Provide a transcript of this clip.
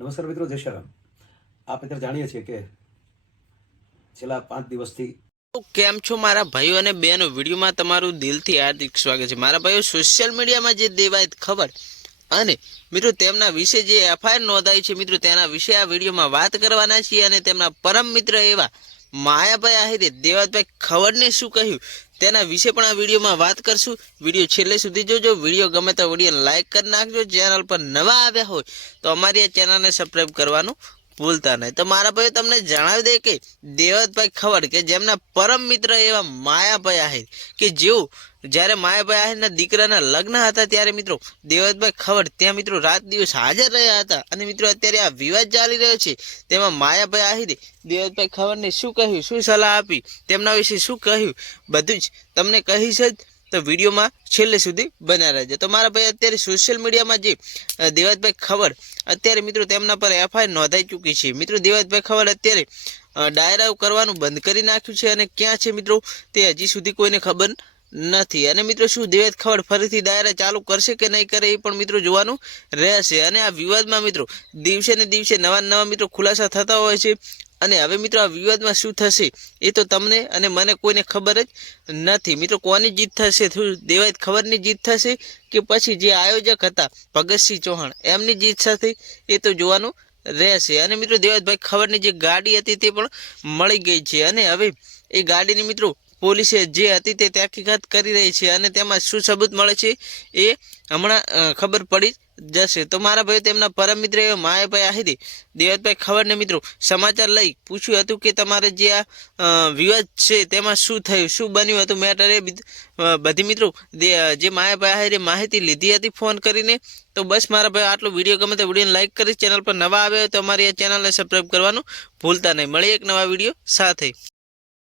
નમસ્કાર મિત્રો, જય શ્રી રામ. આપ અત્યારે જાણીએ છીએ કે છેલ્લા 5 દિવસથી કેમ છો મારા ભાઈઓ અને બહેનો, વિડીયોમાં તમારું દિલથી હાર્દિક સ્વાગત છે. મારા ભાઈઓ, સોશિયલ મીડિયામાં જે દેવાયત ખબર અને મિત્રો તેમના વિશે જે એફઆઈઆર નોંધાઈ છે મિત્રો, તેના વિશે આ વિડીયોમાં વાત કરવાના છીએ. અને તેમના પરમ મિત્ર એવા માયાભાઈ આહિરે દેવાયતભાઈ ખબરને શું કહ્યું તેના વિશે પણ આ વિડીયોમાં વાત કરશું. વિડીયો છેલ્લે સુધી જોજો. વિડીયો ગમે તો વિડીયો લાઇક કરી નાખજો. ચેનલ પર નવા આવ્યા હોય તો અમારી આ ચેનલને સબસ્ક્રાઈબ કરવાનું ભૂલતા નહીં. તો મારા ભાઈઓ, તમને જણાવી દે કે દેવતભાઈ ખવડ કે જેમના પરમ મિત્ર એવા માયાભાઈ આહિર કે જેઓ જ્યારે માયાભાઈ આહિરના દીકરાના લગ્ન હતા ત્યારે મિત્રો દેવતભાઈ ખવડ ત્યાં મિત્રો રાત દિવસ હાજર રહ્યા હતા. અને મિત્રો અત્યારે આ વિવાદ ચાલી રહ્યો છે, તેમાં માયાભાઈ આહિરે દેવતભાઈ ખવડને શું કહ્યું, શું સલાહ આપી, તેમના વિશે શું કહ્યું, બધું જ તમને કહીશ જ. તો વિડીયોમાં છેલ્લે સુધી બન્યા રહેજો. તો મારા ભાઈ, અત્યારે સોશિયલ મીડિયામાં જે દેવતભાઈ ખવડ અત્યારે મિત્રો તેમના પર એફઆઈઆર નોંધાઈ ચૂકી છે. મિત્રો દેવતભાઈ ખવડ અત્યારે ડાયરાઓ કરવાનું બંધ કરી નાખ્યું છે અને ક્યાં છે મિત્રો તે હજી સુધી કોઈને ખબર નથી. અને મિત્રો શું દેવત ખવડ ફરીથી ડાયરા ચાલુ કરશે કે નહીં કરે એ પણ મિત્રો જોવાનું રહેશે. અને આ વિવાદમાં મિત્રો દિવસે ને દિવસે નવા મિત્રો ખુલાસા થતા હોય છે. અને હવે મિત્રો આ વિવાદમાં શું થશે એ તો તમને અને મને કોઈને ખબર જ નથી. મિત્રો કોની જીત થશે, દેવાયત ખબરની જીત થશે કે પછી જે આયોજક હતા ભગતસિંહ ચૌહાણ એમની જીત સાથે એ તો જોવાનું રહેશે. અને મિત્રો દેવાયતભાઈ ખબરની જે ગાડી હતી તે પણ મળી ગઈ છે. અને હવે એ ગાડીની મિત્રો પોલીસે જે હતી તે તહકીકાત કરી રહી છે. અને તેમાં શું સબૂત મળે છે એ હમણાં ખબર પડી જશે. તો મારા ભાઈઓ, તેમના પરમ મિત્ર એવા માયાભાઈ આહિરે દેવતભાઈ ખવડને મિત્રો સમાચાર લઈ પૂછ્યું હતું કે તમારે જે આ વિવાદ છે તેમાં શું થયું, શું બન્યું હતું મેટર, એ બધી મિત્રો જે માયાભાઈ આહિરે માહિતી લીધી હતી ફોન કરીને. તો બસ મારા ભાઈ, આટલો વિડીયો ગમે તો વિડીયોને લાઇક કરી, ચેનલ પર નવા આવે તો અમારી આ ચેનલને સબસ્ક્રાઈબ કરવાનું ભૂલતા નહીં. મળીએ એક નવા વિડીયો સાથે.